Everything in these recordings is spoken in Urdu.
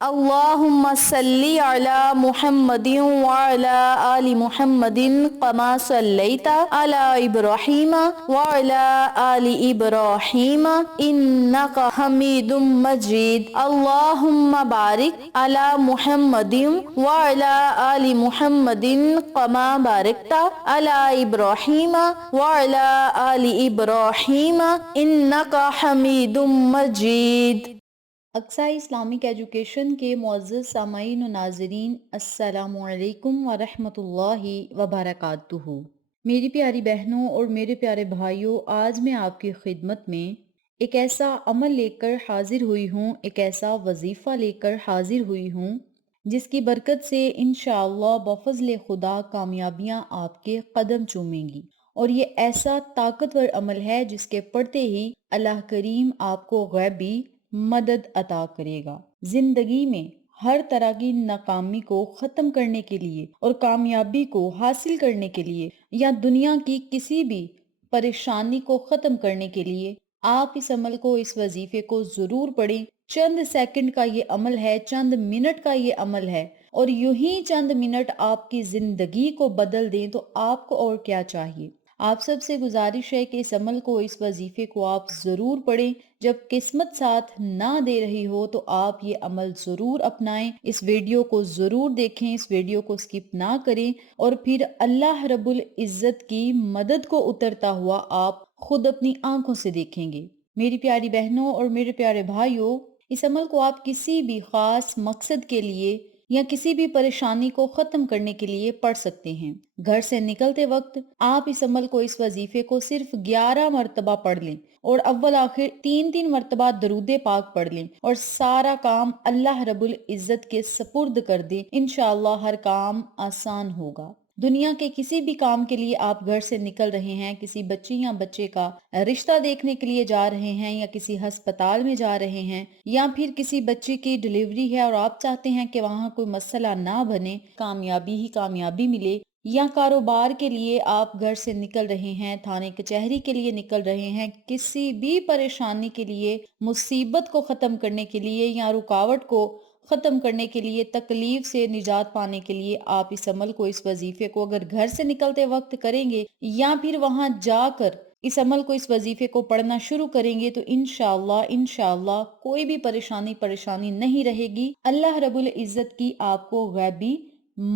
اللهم صل على محمد وعلى آل محمد كما صليت على إبراهيم وعلى آل إبراهيم إنك حميد مجيد. اللهم بارك على محمد وعلى آل محمد كما باركت على إبراهيم وعلى آل إبراهيم إنك حميد مجيد. اقصی اسلامک ایجوکیشن کے معزز سامعین و ناظرین، السلام علیکم ورحمۃ اللہ وبرکاتہ۔ میری پیاری بہنوں اور میرے پیارے بھائیوں، آج میں آپ کی خدمت میں ایک ایسا عمل لے کر حاضر ہوئی ہوں، ایک ایسا وظیفہ لے کر حاضر ہوئی ہوں جس کی برکت سے انشاءاللہ بفضل خدا کامیابیاں آپ کے قدم چومیں گی، اور یہ ایسا طاقتور عمل ہے جس کے پڑھتے ہی اللہ کریم آپ کو غیبی مدد عطا کرے گا۔ زندگی میں ہر طرح کی ناکامی کو ختم کرنے کے لیے اور کامیابی کو حاصل کرنے کے لیے، یا دنیا کی کسی بھی پریشانی کو ختم کرنے کے لیے، آپ اس عمل کو، اس وظیفے کو ضرور پڑھیں۔ چند سیکنڈ کا یہ عمل ہے، چند منٹ کا یہ عمل ہے، اور یوں ہی چند منٹ آپ کی زندگی کو بدل دیں تو آپ کو اور کیا چاہیے۔ آپ سب سے گزارش ہے کہ اس عمل کو، اس وظیفے کو آپ ضرور پڑھیں۔ جب قسمت ساتھ نہ دے رہی ہو تو آپ یہ عمل ضرور اپنائیں، اس ویڈیو کو ضرور دیکھیں، اس ویڈیو کو سکپ نہ کریں، اور پھر اللہ رب العزت کی مدد کو اترتا ہوا آپ خود اپنی آنکھوں سے دیکھیں گے۔ میری پیاری بہنوں اور میرے پیارے بھائیوں، اس عمل کو آپ کسی بھی خاص مقصد کے لیے یا کسی بھی پریشانی کو ختم کرنے کے لیے پڑھ سکتے ہیں۔ گھر سے نکلتے وقت آپ اس عمل کو، اس وظیفے کو صرف 11 مرتبہ پڑھ لیں، اور اول آخر 3 مرتبہ درود پاک پڑھ لیں، اور سارا کام اللہ رب العزت کے سپرد کر دیں۔ انشاءاللہ ہر کام آسان ہوگا۔ دنیا کے کسی بھی کام کے لیے آپ گھر سے نکل رہے ہیں، کسی بچی یا بچے کا رشتہ دیکھنے کے لیے جا رہے ہیں، یا کسی ہسپتال میں جا رہے ہیں، یا پھر کسی بچے کی ڈلیوری ہے اور آپ چاہتے ہیں کہ وہاں کوئی مسئلہ نہ بنے، کامیابی ہی کامیابی ملے، یا کاروبار کے لیے آپ گھر سے نکل رہے ہیں، تھانے کچہری کے لیے نکل رہے ہیں، کسی بھی پریشانی کے لیے، مصیبت کو ختم کرنے کے لیے یا رکاوٹ کو ختم کرنے کے لیے، تکلیف سے نجات پانے کے لیے، آپ اس عمل کو، اس وظیفے کو اگر گھر سے نکلتے وقت کریں گے یا پھر وہاں جا کر اس عمل کو، اس وظیفے کو پڑھنا شروع کریں گے، تو انشاءاللہ کوئی بھی پریشانی نہیں رہے گی۔ اللہ رب العزت کی آپ کو غیبی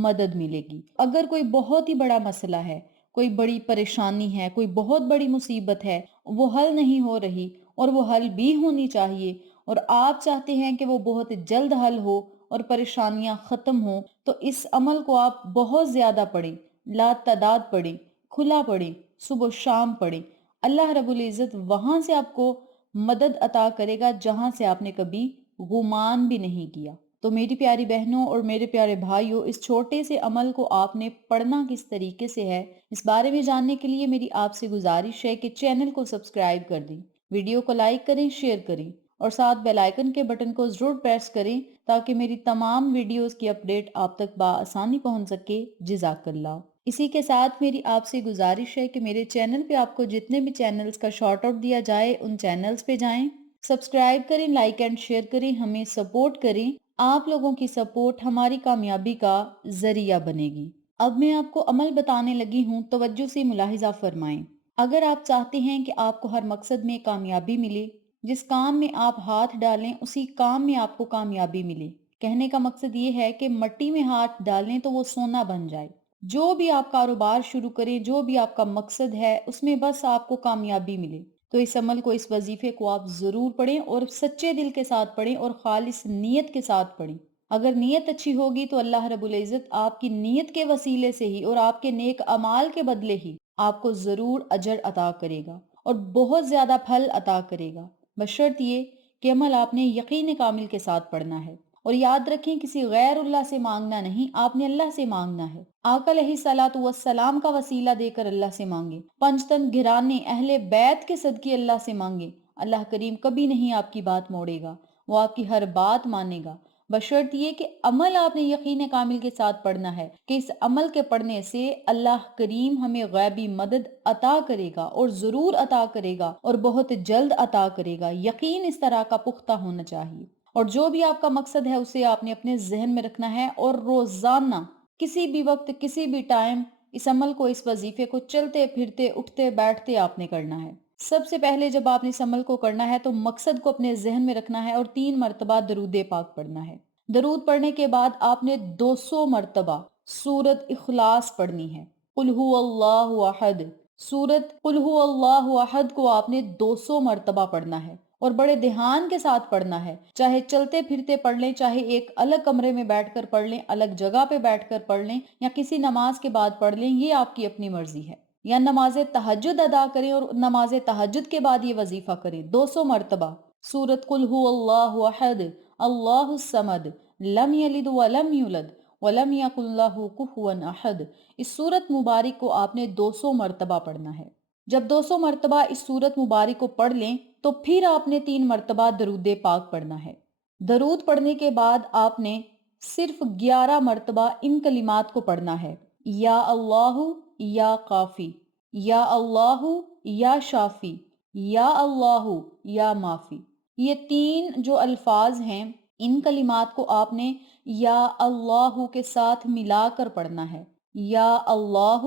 مدد ملے گی۔ اگر کوئی بہت ہی بڑا مسئلہ ہے، کوئی بڑی پریشانی ہے، کوئی بہت بڑی مصیبت ہے، وہ حل نہیں ہو رہی، اور وہ حل بھی ہونی چاہیے، اور آپ چاہتے ہیں کہ وہ بہت جلد حل ہو اور پریشانیاں ختم ہوں، تو اس عمل کو آپ بہت زیادہ پڑھیں، لا تعداد پڑھیں، کھلا پڑھیں، صبح و شام پڑھیں۔ اللہ رب العزت وہاں سے آپ کو مدد عطا کرے گا جہاں سے آپ نے کبھی گمان بھی نہیں کیا۔ تو میری پیاری بہنوں اور میرے پیارے بھائیوں، اس چھوٹے سے عمل کو آپ نے پڑھنا کس طریقے سے ہے، اس بارے میں جاننے کے لیے میری آپ سے گزارش ہے کہ چینل کو سبسکرائب کر دیں، ویڈیو کو لائک کریں، شیئر کریں، اور ساتھ بیل آئیکن کے بٹن کو ضرور پریس کریں تاکہ میری تمام ویڈیوز کی اپڈیٹ آپ تک بآسانی پہنچ سکے۔ جزاک اللہ۔ اسی کے ساتھ میری آپ سے گزارش ہے کہ میرے چینل پہ آپ کو جتنے بھی چینلز کا شارٹ آؤٹ دیا جائے ان چینلز پہ جائیں، سبسکرائب کریں، لائک اینڈ شیئر کریں، ہمیں سپورٹ کریں۔ آپ لوگوں کی سپورٹ ہماری کامیابی کا ذریعہ بنے گی۔ اب میں آپ کو عمل بتانے لگی ہوں، توجہ سے ملاحظہ فرمائیں۔ اگر آپ چاہتے ہیں کہ آپ کو ہر مقصد میں کامیابی ملے، جس کام میں آپ ہاتھ ڈالیں اسی کام میں آپ کو کامیابی ملے، کہنے کا مقصد یہ ہے کہ مٹی میں ہاتھ ڈالیں تو وہ سونا بن جائے۔ جو بھی آپ کاروبار شروع کریں، جو بھی آپ کا مقصد ہے، اس میں بس آپ کو کامیابی ملے، تو اس عمل کو، اس وظیفے کو آپ ضرور پڑھیں، اور سچے دل کے ساتھ پڑھیں اور خالص نیت کے ساتھ پڑھیں۔ اگر نیت اچھی ہوگی تو اللہ رب العزت آپ کی نیت کے وسیلے سے ہی اور آپ کے نیک اعمال کے بدلے ہی آپ کو ضرور اجر عطا کرے گا اور بہت زیادہ پھل عطا کرے گا، بشرط یہ کہ عمل آپ نے یقین کامل کے ساتھ پڑھنا ہے۔ اور یاد رکھیں، کسی غیر اللہ سے مانگنا نہیں، آپ نے اللہ سے مانگنا ہے۔ آقا علیہ الصلوۃ والسلام کا وسیلہ دے کر اللہ سے مانگیں، پنج تن گھرانے اہل بیت کے صدقے اللہ سے مانگیں۔ اللہ کریم کبھی نہیں آپ کی بات موڑے گا، وہ آپ کی ہر بات مانے گا، بشرط یہ کہ عمل آپ نے یقین کامل کے ساتھ پڑھنا ہے، کہ اس عمل کے پڑھنے سے اللہ کریم ہمیں غیبی مدد عطا کرے گا، اور ضرور عطا کرے گا، اور بہت جلد عطا کرے گا۔ یقین اس طرح کا پختہ ہونا چاہیے۔ اور جو بھی آپ کا مقصد ہے اسے آپ نے اپنے ذہن میں رکھنا ہے، اور روزانہ کسی بھی وقت کسی بھی ٹائم اس عمل کو، اس وظیفے کو چلتے پھرتے اٹھتے بیٹھتے آپ نے کرنا ہے۔ سب سے پہلے جب آپ نے اس عمل کو کرنا ہے تو مقصد کو اپنے ذہن میں رکھنا ہے اور 3 مرتبہ درود پاک پڑھنا ہے۔ درود پڑھنے کے بعد آپ نے 200 مرتبہ سورت اخلاص پڑھنی ہے۔ قل هو اللہ احد، سورت قل هو اللہ احد کو آپ نے 200 مرتبہ پڑھنا ہے، اور بڑے دھیان کے ساتھ پڑھنا ہے۔ چاہے چلتے پھرتے پڑھ لیں، چاہے ایک الگ کمرے میں بیٹھ کر پڑھ لیں، الگ جگہ پہ بیٹھ کر پڑھ لیں، یا کسی نماز کے بعد پڑھ لیں، یہ آپ کی اپنی مرضی ہے۔ یا نماز تہجد ادا کریں اور نماز تہجد کے بعد یہ وظیفہ کریں 200 مرتبہ سورت قل هو اللہ احد اللہ الصمد لم یلد ولم یولد ولم یکن لہ کفوا احد۔ اس سورت مبارک کو آپ نے 200 مرتبہ پڑھنا ہے۔ جب 200 مرتبہ اس سورت مبارک کو پڑھ لیں تو پھر آپ نے 3 مرتبہ درود پاک پڑھنا ہے۔ درود پڑھنے کے بعد آپ نے صرف 11 مرتبہ ان کلمات کو پڑھنا ہے: یا اللہ یا کافی، یا اللہ یا شافی، یا اللہ یا معافی۔ یہ 3 جو الفاظ ہیں، ان کلمات کو آپ نے یا اللہ کے ساتھ ملا کر پڑھنا ہے: یا اللہ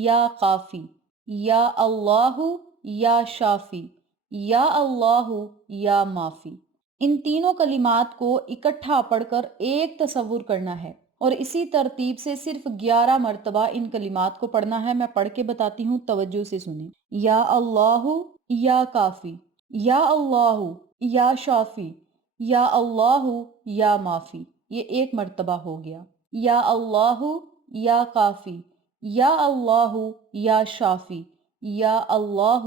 یا کافی، یا اللہ یا شافی، یا اللہ یا معافی۔ ان تینوں کلمات کو اکٹھا پڑھ کر ایک تصور کرنا ہے، اور اسی ترتیب سے صرف 11 مرتبہ ان کلمات کو پڑھنا ہے۔ میں پڑھ کے بتاتی ہوں، توجہ سے سنیں۔ یا اللہ یا کافی، یا اللہ یا شافی، یا اللہ یا معافی۔ یہ ایک مرتبہ ہو گیا۔ یا اللہ یا کافی، یا اللہ یا شافی، یا اللہ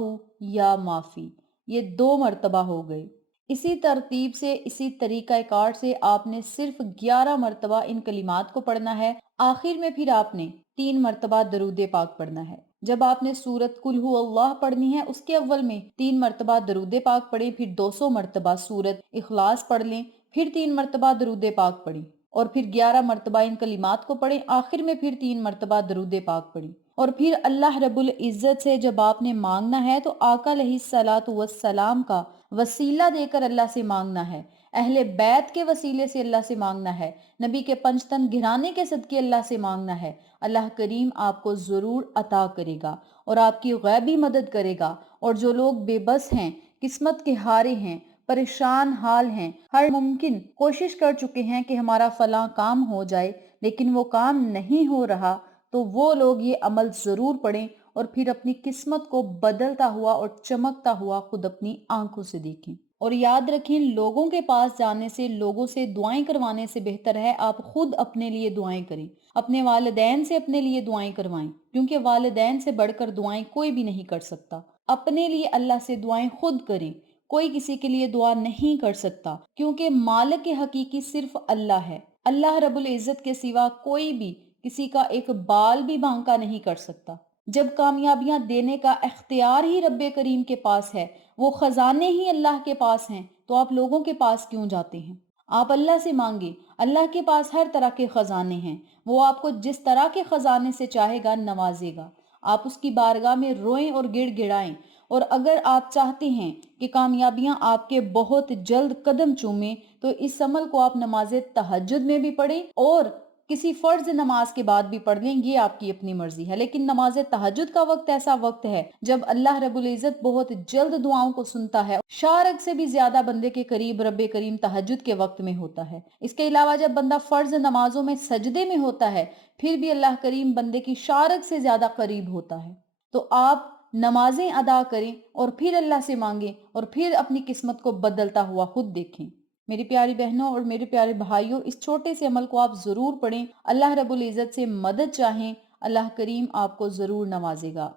یا معافی۔ یہ 2 مرتبہ ہو گئے۔ اسی ترتیب سے، اسی طریقہ کار سے آپ نے صرف 11 مرتبہ ان کلمات کو پڑھنا ہے۔ آخر میں پھر آپ نے 3 مرتبہ درود پاک پڑھنا ہے۔ جب آپ نے سورت قل هو اللہ پڑھنی ہے، اس کے اول میں 3 مرتبہ درود پاک پڑھیں، پھر 200 مرتبہ سورت اخلاص پڑھ لیں، پھر 3 مرتبہ درود پاک پڑھیں، اور پھر 11 مرتبہ ان کلمات کو پڑھیں، آخر میں پھر 3 مرتبہ درود پاک پڑھیں۔ اور پھر اللہ رب العزت سے جب آپ نے مانگنا ہے تو آقا علیہ الصلاۃ والسلام کا وسیلہ دے کر اللہ سے مانگنا ہے، اہل بیت کے وسیلے سے اللہ سے مانگنا ہے، نبی کے پنجتن گھرانے کے صدقے اللہ سے مانگنا ہے۔ اللہ کریم آپ کو ضرور عطا کرے گا اور آپ کی غیبی مدد کرے گا۔ اور جو لوگ بے بس ہیں، قسمت کے ہارے ہیں، پریشان حال ہیں، ہر ممکن کوشش کر چکے ہیں کہ ہمارا فلاں کام ہو جائے لیکن وہ کام نہیں ہو رہا، تو وہ لوگ یہ عمل ضرور پڑھیں اور پھر اپنی قسمت کو بدلتا ہوا اور چمکتا ہوا خود اپنی آنکھوں سے دیکھیں۔ اور یاد رکھیں، لوگوں کے پاس جانے سے، لوگوں سے دعائیں کروانے سے بہتر ہے آپ خود اپنے لیے دعائیں کریں، اپنے والدین سے اپنے لیے دعائیں کروائیں، کیونکہ والدین سے بڑھ کر دعائیں کوئی بھی نہیں کر سکتا۔ اپنے لیے اللہ سے دعائیں خود کریں، کوئی کسی کے لیے دعا نہیں کر سکتا، کیونکہ مالک حقیقی صرف اللہ ہے۔ اللہ رب العزت کے سوا کوئی بھی کسی کا ایک بال بھی بانکا نہیں کر سکتا۔ جب کامیابیاں دینے کا اختیار ہی رب کریم کے پاس ہے، وہ خزانے ہی اللہ کے پاس ہیں، تو آپ لوگوں کے پاس کیوں جاتے ہیں؟ آپ اللہ سے مانگیں، اللہ کے پاس ہر طرح کے خزانے ہیں، وہ آپ کو جس طرح کے خزانے سے چاہے گا نوازے گا۔ آپ اس کی بارگاہ میں روئیں اور گڑ گڑائیں، اور اگر آپ چاہتے ہیں کہ کامیابیاں آپ کے بہت جلد قدم چومیں تو اس عمل کو آپ نماز تہجد میں بھی پڑھیں اور کسی فرض نماز کے بعد بھی پڑھ لیں، یہ آپ کی اپنی مرضی ہے۔ لیکن نماز تہجد کا وقت ایسا وقت ہے جب اللہ رب العزت بہت جلد دعاؤں کو سنتا ہے، شارق سے بھی زیادہ بندے کے قریب رب کریم تہجد کے وقت میں ہوتا ہے۔ اس کے علاوہ جب بندہ فرض نمازوں میں سجدے میں ہوتا ہے، پھر بھی اللہ کریم بندے کی شارق سے زیادہ قریب ہوتا ہے۔ تو آپ نمازیں ادا کریں اور پھر اللہ سے مانگیں اور پھر اپنی قسمت کو بدلتا ہوا خود دیکھیں۔ میری پیاری بہنوں اور میرے پیارے بھائیوں، اس چھوٹے سے عمل کو آپ ضرور پڑھیں، اللہ رب العزت سے مدد چاہیں، اللہ کریم آپ کو ضرور نوازے گا۔